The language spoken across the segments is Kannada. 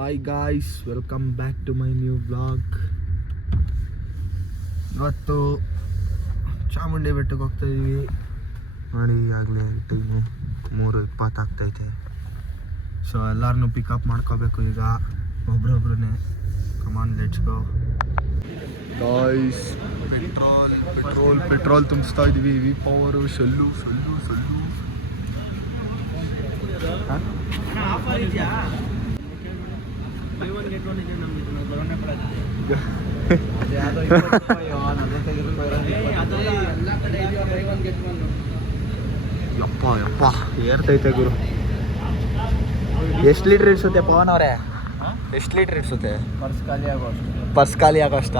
Hi guys, welcome back to my new vlog. ಇವತ್ತು ಚಾಮುಂಡಿ ಬೆಟ್ಟಕ್ಕೆ ಹೋಗ್ತಾಯಿದ್ದೀವಿ. ನೋಡಿ ಆಗಲೇ ಟೈಮು 3:20 ಆಗ್ತೈತೆ. ಸೊ ಎಲ್ಲರನ್ನೂ ಪಿಕಪ್ ಮಾಡ್ಕೋಬೇಕು ಈಗ ಒಬ್ರೊಬ್ರನ್ನೇ. Come on, let's go guys. Petrol ತುಂಬಿಸ್ತಾ ಇದ್ದೀವಿ. ವಿ ಪವರು ಸೊಲ್ಲು. ಯಪ್ಪ ಏರ್ತೈತೆ ಗುರು. ಎಷ್ಟು ಲೀಟ್ರ್ ಇಡ್ಸುತ್ತೆ ಪವನ್ ಅವರೇ? ಎಷ್ಟು ಲೀಟ್ರ್ ಇಡ್ಸುತ್ತೆ? ಪರ್ಸ್ ಖಾಲಿ ಆಗೋಷ್ಟ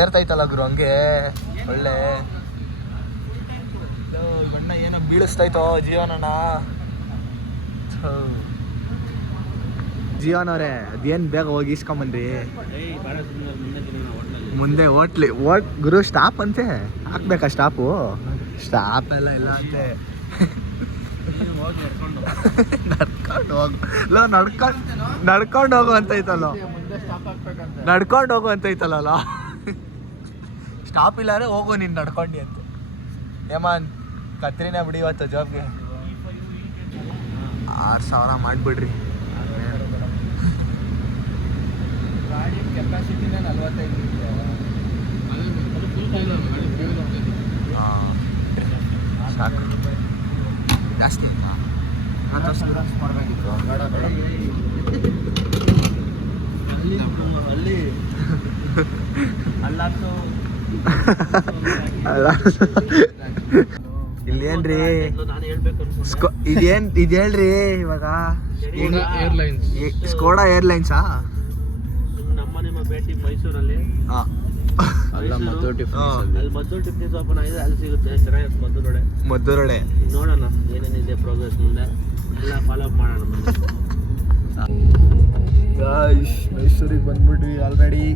ಏರ್ತೈತಲ್ಲ ಗುರು. ಹಂಗೆ ಒಳ್ಳೆ ಬಣ್ಣ ಏನೋ ಬೀಳಿಸ್ತೈತೋ ಜೀವನನ. ಜೀವನವ್ರೆ ಅದೇನು ಬೇಗ ಹೋಗಿ ಇಸ್ಕೊಂಬನ್ರಿ. ಮುಂದೆ ಗುರು ಸ್ಟಾಪ್ ಅಂತೆ. ಹಾಕ್ಬೇಕಾ ಸ್ಟಾಪು? ಸ್ಟಾಪ್ ಎಲ್ಲ ಇಲ್ಲ ಅಂತೆ. ನಡ್ಕೊಂಡು ಹೋಗು ಅಂತೈತಲ್ಲ. ನಡ್ಕೊಂಡು ಹೋಗು ಅಂತೈತಲ್ಲ. ಸ್ಟಾಪ್ ಇಲ್ಲಾರೆ ಹೋಗು ನೀನು ನಡ್ಕೊಂಡು ಅಂತೆ. ಏಮಾನ್ ಕತ್ರಿನೇ ಬಿಡಿ ಇವತ್ತು ಜಾಬ್ಗೆ. 6,000 ಮಾಡಿಬಿಡ್ರಿ. ಗಾಡಿ ಕೆಪಾಸಿಟಿನೇ 45 ಸಾಕು, ಜಾಸ್ತಿ ಮಾಡಬೇಕಿತ್ತು. ಇಲ್ಲಿ ಏನ್ರಿ ಇದು ಹೇಳ್ರಿ ಇವಾಗ? ಸ್ಕೋಡಾ ಏರ್ಲೈನ್ಸಾ? ನಮ್ಮ ಭೇಟಿ ಮೈಸೂರಲ್ಲಿ. ಮದ್ದೂರೊಡೆ ನೋಡೋಣ ಏನೇನಿದೆ ಪ್ರೋಗ್ರೆಸ್ ಮುಂದೆ ಎಲ್ಲ ಫಾಲೋ ಅಪ್ ಮಾಡೋಣ. ಮೈಸೂರಿಗೆ ಬಂದ್ಬಿಟ್ವಿ ಆಲ್ರೆಡಿ.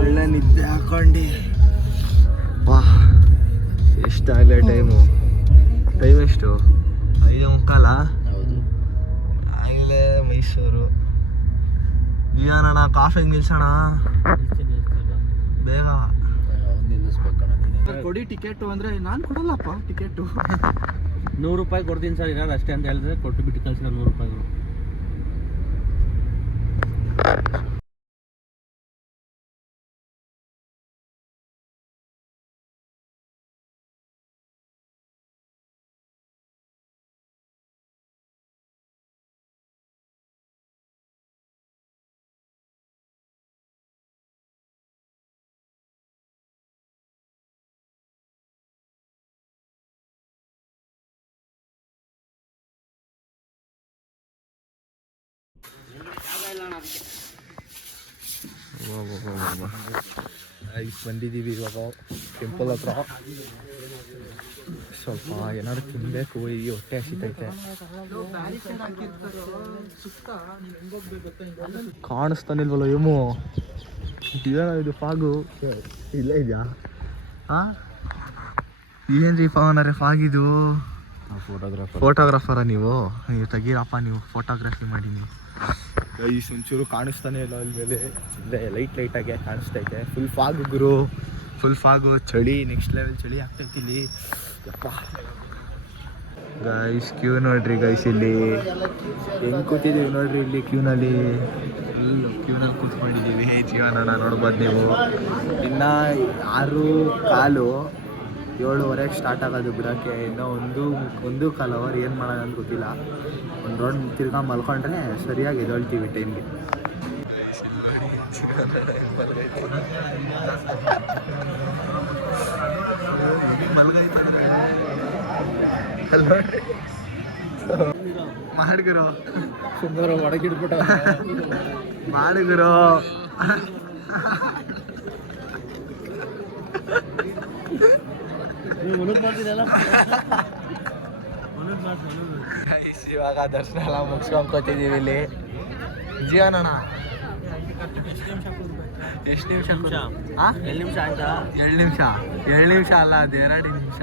ಒಳ್ಳೆ ನಿದ್ದೆ ಹಾಕೊಂಡು ವಾ. ಎಷ್ಟಾಗಲೇ ಟೈಮ್ ಎಷ್ಟು? 5:15. ಆಗಲೇ ಮೈಸೂರು. ಜೀವನಣ್ಣ ಕಾಫಿಗೆ ನಿಲ್ಸೋಣ ಬೇಗ. ಕೊಡಿ ಟಿಕೆಟು ಅಂದರೆ ನಾನು ಕೊಡಲ್ಲಪ್ಪ ಟಿಕೆಟು. 100 ರೂಪಾಯಿ ಕೊಡ್ತೀನಿ ಸರ್ ಇರೋದು ಅಷ್ಟೇ ಅಂತ ಹೇಳಿದ್ರೆ ಕೊಟ್ಟು ಬಿಟ್ಟು ಕಳಿಸಿದ 100 ರೂಪಾಯಿಗಳು. ಬಂದಿದ್ದೀವಿ ಇವಾಗ ಟೆಂಪಲ್ ಹತ್ರ. ಸ್ವಲ್ಪ ಏನಾದ್ರು ತಿನ್ನಬೇಕು, ಈ ಹೊಟ್ಟೆ ಹಸಿತೈತೆ. ಕಾಣಿಸ್ತಾನಿಲ್ವಲ್ಲ ಏಮೋ? ಇದು ಫಾಗು ಇಲ್ಲೇ ಇದೆಯಾ? ಹಾಂ, ಏನ್ರಿ ಪವನರೇ ಫಾಗಿದು? ಫೋಟೋಗ್ರಾಫರ ನೀವು ತೆಗೀರಪ್ಪ. ನೀವು ಫೋಟೋಗ್ರಫಿ ಮಾಡೀನಿ. ಗೈಸ್ ಒಂಚೂರು ಕಾಣಿಸ್ತಾನೆ ಇಲ್ಲ ಅಲ್ಲಿ ಮೇಲೆ. ಲೈಟಾಗೆ ಕಾಣಿಸ್ತೈತೆ. ಫುಲ್ ಫಾಗು ಗುರು, ಫುಲ್ ಫಾಗು. ಚಳಿ, ನೆಕ್ಸ್ಟ್ ಲೆವೆಲ್ ಚಳಿ ಆಗ್ತೈತಿ ಇಲ್ಲಿ. ಯಪ್ಪ ಗೈಸ್, ಕ್ಯೂ ನೋಡ್ರಿ ಗೈಸ್. ಇಲ್ಲಿ ಹೆಂಗೆ ಕೂತಿದ್ದೀವಿ ನೋಡ್ರಿ. ಇಲ್ಲಿ ಕ್ಯೂನಲ್ಲಿ ಕ್ಯೂನಲ್ಲಿ ಕೂತ್ಕೊಂಡಿದ್ದೀವಿ. ಜೀವನನ ನೋಡ್ಬೋದು ನೀವು. ಇನ್ನು 6:15, 7:15 ಸ್ಟಾರ್ಟ್ ಆಗೋದು ಬಿಡೋಕ್ಕೆ. ಇನ್ನೂ ಒಂದು ಕಾಲ್ ಅವರ್ ಏನು ಮಾಡೋಣ ಅಂತ ಗೊತ್ತಿಲ್ಲ. ಒಂದು ರೌಂಡ್ ತಿರ್ಗಾ ಮಲ್ಕೊಂಡ್ರೆ ಸರಿಯಾಗಿ ಎದ್ದೇಳ್ತೀವಿ ಟೈಮ್ಗೆ. ಮಾಡಿಗುರು ಸುಂದರ ಒಡಗಿಡ್ಬಿಟ್ಟ. ಮಾಡಿಗುರು ಇವಾಗ ದರ್ಶನ ಎಲ್ಲ ಮುಗಿಸ್ಕೊಂಡ್ಕೊತಿದ್ದೀವಿ ಇಲ್ಲಿ. ಜೀವನಣ್ಣ ಎಷ್ಟು ನಿಮಿಷ? 2 ನಿಮಿಷ ಆಯ್ತಾ? 2 ನಿಮಿಷ ಅಲ್ಲ, ಅದು 2 ನಿಮಿಷ.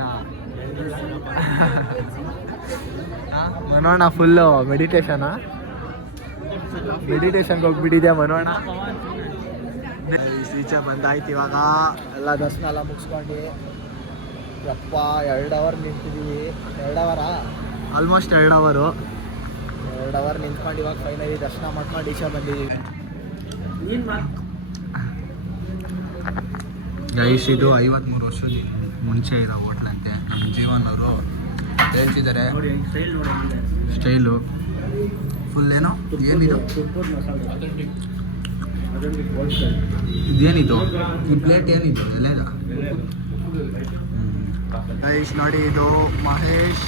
ಮನೋಣ ಫುಲ್ಲು ಮೆಡಿಟೇಷನಾ ಮೆಡಿಟೇಷನ್ಗೆ ಹೋಗ್ಬಿಟ್ಟಿದೆ ಮನೋಣ. ಈಚೆ ಬಂದಾಯ್ತು ಇವಾಗ ಎಲ್ಲ ದರ್ಶನ ಎಲ್ಲ ಮುಗಿಸ್ಕೊಂಡು ಯಪ್ಪ 2 ಅವರ್ ನಿಂತಿದ್ದೀವಿ. 2 ಅವರಾ ಆಲ್ಮೋಸ್ಟ್ 2 ಅವರ್ ನಿಂತ್ಕೊಂಡು ಇವಾಗ ಫೈನಲಿ ದರ್ಶನ ಮಾಡ್ಕೊಂಡು ಈಚೆ ಬಂದಿದ್ದೀವಿ. ಗೈಸ್ ಇದು 53 ವರ್ಷದ ಮುಂಚೆ ಇರೋ ಹೋಟ್ಲಂತೆ. ನಮ್ಮ ಜೀವನ್ ಅವರು ಹೇಳ್ತಿದ್ದಾರೆ. ಸ್ಟೈಲು ಫುಲ್ ಏನೋ ಏನಿದು ಇದೇನಿದು ಈ ಪ್ಲೇಟ್ ಏನಿದು ಎಲ್ಲೇದ ಗೈಸ್ ನೋಡಿ ಇದು ಮಹೇಶ್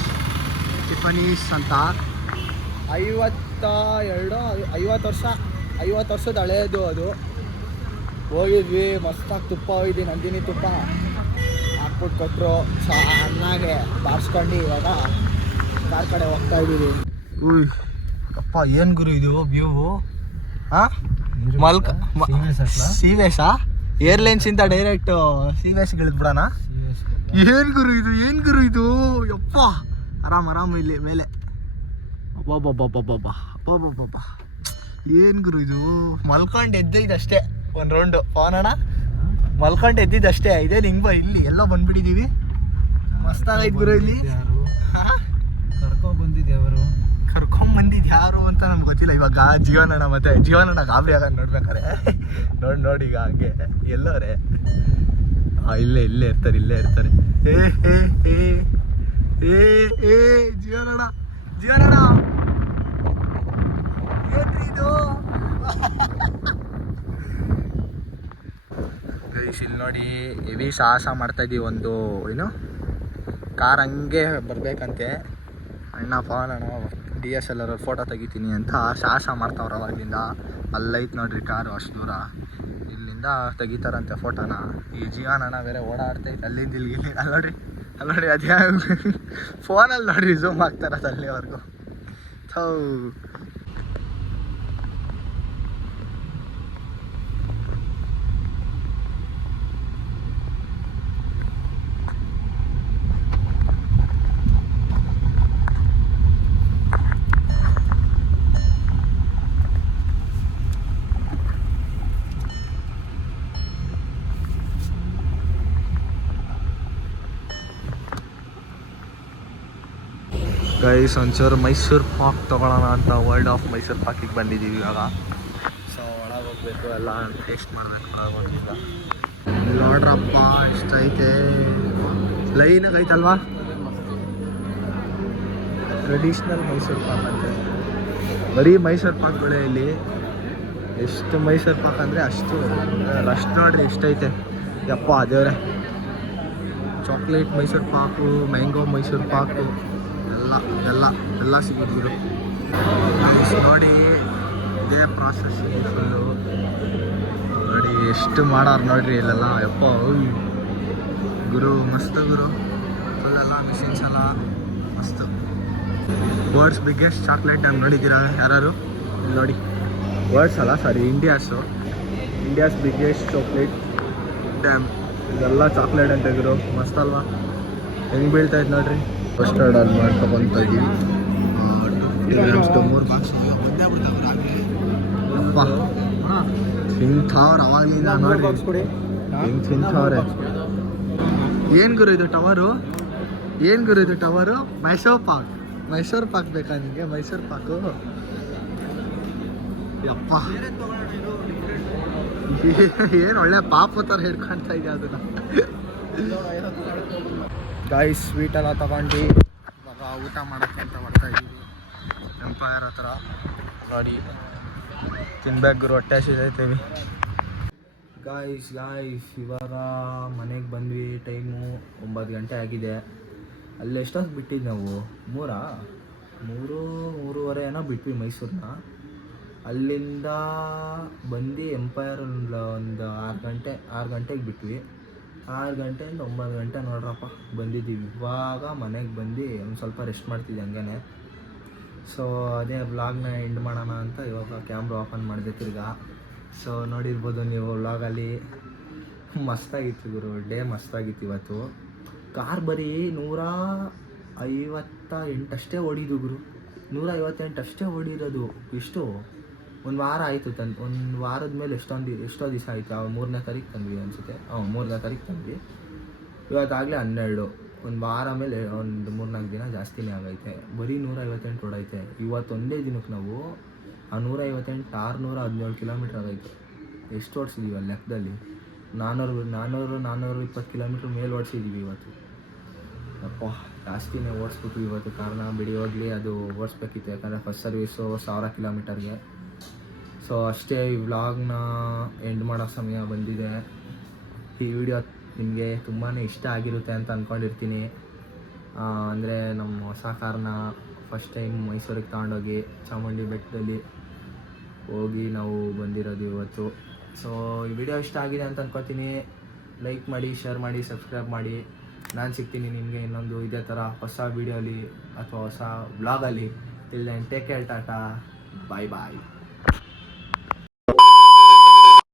ಟಿಫನೀಸ್ ಅಂತ 50 ವರ್ಷದ ಹಳೇದು ಅದು. ಹೋಗಿದ್ವಿ ಮಸ್ತಾಗಿ ತುಪ್ಪ ಹೋಗಿದ್ವಿ, ನಂದಿನಿ ತುಪ್ಪ ಹಾಕ್ಬಿಟ್ಟು ಕೊಟ್ಟರು ಚೆನ್ನಾಗೆ ಬಾರಿಸ್ಕೊಂಡು ಇವಾಗ ಕಾರ್ ಕಡೆ ಹೋಗ್ತಾ ಇದ್ದೀವಿ. ಉಯ್ ಅಪ್ಪ ಏನು ಗುರು ಇದು ವ್ಯೂ. ಹಾಂ ಮಲ್ಕ ಸೀವೇಶಾ ಏರ್ಲೈನ್ಸಿಂದ ಡೈರೆಕ್ಟ್ ಸೀವೇಸ್ಗೆ ಇಳಿದ್ಬಿಡೋಣ. ಏನು ಗುರು ಇದು ಯಪ್ಪ ಆರಾಮ್ ಇಲ್ಲಿ ಮೇಲೆ. ಅಬ್ಬಬ್ಬಬ್ಬಬ್ಬಬ್ಬಬ್ಬಬ್ಬಬ್ಬ ಏನು ಗುರು ಇದು. ಮಲ್ಕೊಂಡು ಎದ್ದೈದಷ್ಟೇ ಒಂದು ರೌಂಡು ಪವನಣ್ಣ ಮಲ್ಕೊಂಡು ಎದ್ದಿದ್ದಷ್ಟೇ. ಇದೇನು ಹಿಂಗೆ ಇಲ್ಲಿ ಎಲ್ಲ ಬಂದ್ಬಿಟ್ಟಿದ್ದೀವಿ. ಮಸ್ತಾಗೈತೆ ಗುರು ಇಲ್ಲಿ. ಕರ್ಕೊಂಬಂದಿದ್ದು ಯಾರು ಅಂತ ನಮ್ಗೆ ಗೊತ್ತಿಲ್ಲ. ಇವಾಗ ಜೀವನಣ್ಣ ಮತ್ತೆ ಜೀವನಣ್ಣ ಗಾಬರಿ ಆಗ ನೋಡ್ಬೇಕಾರೆ ನೋಡಿ ಈಗ ಹಂಗೆ ಎಲ್ಲೋರೆ ಇಲ್ಲೇ ಇರ್ತಾರೆ ಏ ಜೀವನಣ್ಣ ಏನ್ರಿ ಇದು. ಗೈಸ್ ಇಲ್ಲಿ ನೋಡಿ ಹೆವಿ ಸಾಹಸ ಮಾಡ್ತಾಯಿದ್ದೀವಿ. ಒಂದು ಏನು ಕಾರ್ ಹಂಗೆ ಬರಬೇಕಂತೆ. ಅಣ್ಣ ಪವನಣ್ಣ DSLR ಫೋಟೋ ತೆಗಿತೀನಿ ಅಂತ ಸಾಹಸ ಮಾಡ್ತಾವ್ರೆ ಅವಾಗಿಂದ. ಅಲ್ಲೈತೆ ನೋಡ್ರಿ ಕಾರು ಅಷ್ಟು ದೂರ. ಇಲ್ಲಿಂದ ತೆಗಿತಾರಂತೆ ಫೋಟೋನ. ಈ ಜೀವನಣ್ಣ ಬೇರೆ ಓಡಾಡ್ತೈತೆ ಅಲ್ಲಿಂದ ಇಲ್ಲಿಗೆ. ಅಲ್ಲಿ ನೋಡ್ರಿ ಅದೇ ಫೋನಲ್ಲಿ ನೋಡ್ರಿ ಝೂಮ್ ಆಗ್ತಾರದು ಅಲ್ಲಿವರೆಗೂ. ಥೌ ಗೈಸ್ ಒಂಚೂರು ಮೈಸೂರು ಪಾಕ್ ತೊಗೊಳ್ಳೋಣ ಅಂತ ವರ್ಲ್ಡ್ ಆಫ್ ಮೈಸೂರು ಪಾಕಿಗೆ ಬಂದಿದ್ದೀವಿ ಇವಾಗ. ಸೊ ಒಳಗೆ ಹೋಗ್ಬೇಕು, ಎಲ್ಲ ಟೇಸ್ಟ್ ಮಾಡಬೇಕು ಒಳಗೋಗಿಲ್ಲ. ನೋಡ್ರಪ್ಪ ಎಷ್ಟೈತೆ ಲೈನಾಗ ಐತಲ್ವಾ. ಟ್ರೆಡಿಷ್ನಲ್ ಮೈಸೂರು ಪಾಕ್ ಅಂತೆ. ಬರೀ ಮೈಸೂರು ಪಾಕ್ಗಳೇ ಇಲ್ಲಿ. ಎಷ್ಟು ಮೈಸೂರು ಪಾಕ್ ಅಂದರೆ ಅಷ್ಟು ರಶ್ ನೋಡ್ರಿ ಎಷ್ಟೈತೆ ಯಪ್ಪ ದೇವ್ರೆ. ಚಾಕ್ಲೇಟ್ ಮೈಸೂರು ಪಾಕು, ಮ್ಯಾಂಗೋ ಮೈಸೂರು ಪಾಕು ಎಲ್ಲ ಸಿಗೋದು ನೋಡಿ. ಇದೇ ಪ್ರಾಸೆಸ್ ಫುಲ್ಲು ನೋಡಿ ಎಷ್ಟು ಮಾಡಾರ ನೋಡ್ರಿ ಇಲ್ಲೆಲ್ಲ ಯಪ್ಪ. ಗುರು ಮಸ್ತ್ ಗುರು ಫುಲ್ಲೆಲ್ಲ ಮಿಷಿನ್ಸ್ ಎಲ್ಲ ಮಸ್ತು. ವರ್ಲ್ಡ್ಸ್ ಬಿಗ್ಗೆಸ್ಟ್ ಚಾಕ್ಲೇಟ್ ಡ್ಯಾಮ್ ನೋಡಿದ್ದೀರಾ ಯಾರು ನೋಡಿ. ವರ್ಲ್ಡ್ಸ್ ಅಲ್ಲ ಸಾರಿ ಇಂಡಿಯಾಸ್ ಬಿಗ್ಗೆಸ್ಟ್ ಚಾಕ್ಲೇಟ್ ಡ್ಯಾಮ್. ಇದೆಲ್ಲ ಚಾಕ್ಲೇಟ್ ಅಂತ ಗುರು ಮಸ್ತ್ ಅಲ್ವಾ. ಹೆಂಗೆ ಬೀಳ್ತಾಯಿತ್ತು ನೋಡ್ರಿ. ಕಸ್ಟರ್ಡ್ ಅಲ್ಲಿ ಮಾಡಿ ತೊಗೊತಾ ಇದ್ದೀವಿ. 3 ಬಾಕ್ಸ್ ಒಂದೇ ಬಿಡ್ತಾವ್ರೆ ಆಗಲೇ. ಅಪ್ಪ ತಿಂಥವ್ರು ಅವಾಗಲಿಂದ ನೋಡ್ರಿ ಹಿಂಗೆ ತಿಂಥವ್ರೆ. ಏನು ಗುರು ಇದು ಟವರು. ಮೈಸೂರು ಪಾಕ್ ಬೇಕಾ ನಿಮಗೆ? ಮೈಸೂರು ಪಾಕು ಯಪ್ಪ ಏನು ಒಳ್ಳೆ ಪಾಪ ಥರ ಹಿಡ್ಕೊಳ್ತಾ ಇದೆ ಅದನ್ನು. ಗಾಯ್ಸ್ ಸ್ವೀಟ್ ಎಲ್ಲ ತಗೊಂಡು ಇವಾಗ ಊಟ ಮಾಡೋಕ್ಕೆ ಅಂತ ಬರ್ತಾಯಿದ್ದೀವಿ ಎಂಪೈರ್ ಹತ್ರ. ನೋಡಿ ತಿನ್ಬೇಕು ಗುರು, ಹೊಟ್ಟೆ ಹಸಿದೈತೀವಿ. ಗಾಯ್ಸ್ ಇವಾಗ ಮನೆಗೆ ಬಂದ್ವಿ. ಟೈಮು 9 ಗಂಟೆ ಆಗಿದೆ. ಅಲ್ಲಿ ಎಷ್ಟೊತ್ತು ಬಿಟ್ಟಿದ್ದು ನಾವು? 3:30 ಏನೋ ಬಿಟ್ವಿ ಮೈಸೂರನ್ನ. ಅಲ್ಲಿಂದ ಬಂದು ಎಂಪೈರ್ ಒಂದು 6 ಗಂಟೆಗೆ ಬಿಟ್ವಿ. 6 ಗಂಟೆಯಿಂದ 9 ಗಂಟೆ ನೋಡ್ರಪ್ಪ ಬಂದಿದ್ದೀವಿ. ಇವಾಗ ಮನೆಗೆ ಬಂದು ಒಂದು ಸ್ವಲ್ಪ ರೆಸ್ಟ್ ಮಾಡ್ತಿದ್ದೆ ಹಂಗೇ. ಸೊ ಅದೇ ವ್ಲಾಗ್ನ ಎಂಡ್ ಮಾಡೋಣ ಅಂತ ಇವಾಗ ಕ್ಯಾಮ್ರಾ ಓಪನ್ ಮಾಡಿದೆ ತಿರ್ಗಾ. ಸೊ ನೋಡಿರ್ಬೋದು ನೀವು ವ್ಲಾಗಲ್ಲಿ ಮಸ್ತಾಗಿತ್ತು ಗುರು. ಡೇ ಮಸ್ತಾಗಿತ್ತು ಇವತ್ತು. ಕಾರ್ ಬರೀ 158 ಅಷ್ಟೇ ಓಡಿದ್ದು ಗುರು. 158 ಅಷ್ಟೇ ಓಡಿರೋದು. ಎಷ್ಟು ಒಂದು ವಾರ ಆಯಿತು ಒಂದು ವಾರದ ಮೇಲೆ ಎಷ್ಟೋ ದಿವಸ ಆಯಿತು. 3ನೇ ತಾರೀಕು ತಂದ್ವಿ ಅನಿಸುತ್ತೆ. 3ನೇ ತಾರೀಕು ತಂದ್ವಿ. ಇವತ್ತಾಗಲೇ 12. ಒಂದು ವಾರ ಮೇಲೆ ಒಂದು 3-4 ದಿನ ಜಾಸ್ತಿನೇ ಆಗೈತೆ. ಬರೀ 158 ಓಡೈತೆ. ಇವತ್ತೊಂದೇ ದಿನಕ್ಕೆ ನಾವು ಆ 158 617 ಕಿಲೋಮೀಟ್ರ್ ಆಗೈತೆ. ಎಷ್ಟು ಓಡಿಸಿದ್ದೀವಿ ಅಲ್ಲಿ ಲೆಕ್ಕದಲ್ಲಿ? 420 ಕಿಲೋಮೀಟ್ರ್ ಮೇಲೆ ಓಡಿಸಿದ್ದೀವಿ ಇವತ್ತು. ಅಪ್ಪ ಜಾಸ್ತಿನೇ ಓಡಿಸ್ಬಿಟ್ವಿ ಇವತ್ತು. ಕಾರಣ ಬಿಡಿ ಹೋಗಲಿ, ಅದು ಓಡಿಸ್ಬೇಕಿತ್ತು. ಯಾಕಂದರೆ ಫಸ್ಟ್ ಸರ್ವೀಸು 1000 ಕಿಲೋಮೀಟರ್ಗೆ. ಸೊ ಅಷ್ಟೇ, ಈ ವ್ಲಾಗ್ನ ಎಂಡ್ ಮಾಡೋ ಸಮಯ ಬಂದಿದೆ. ಈ ವಿಡಿಯೋ ನಿಮಗೆ ತುಂಬಾ ಇಷ್ಟ ಆಗಿರುತ್ತೆ ಅಂತ ಅಂದ್ಕೊಂಡಿರ್ತೀನಿ. ಅಂದರೆ ನಮ್ಮ ಹೊಸ ಕಾರ್ನ ಫಸ್ಟ್ ಟೈಮ್ ಮೈಸೂರಿಗೆ ತಗೊಂಡೋಗಿ ಚಾಮುಂಡಿ ಬೆಟ್ಟದಲ್ಲಿ ಹೋಗಿ ನಾವು ಬಂದಿರೋದು ಇವತ್ತು. ಸೊ ಈ ವಿಡಿಯೋ ಇಷ್ಟ ಆಗಿದೆ ಅಂತ ಅಂದ್ಕೊತೀನಿ. ಲೈಕ್ ಮಾಡಿ, ಶೇರ್ ಮಾಡಿ, ಸಬ್ಸ್ಕ್ರೈಬ್ ಮಾಡಿ. ನಾನು ಸಿಗ್ತೀನಿ ನಿಮಗೆ ಇನ್ನೊಂದು ಇದೇ ಥರ ಹೊಸ ವೀಡಿಯೋಲಿ ಅಥವಾ ಹೊಸ ವ್ಲಾಗಲ್ಲಿ. Till then take care, tata, bye ಬಾಯ್.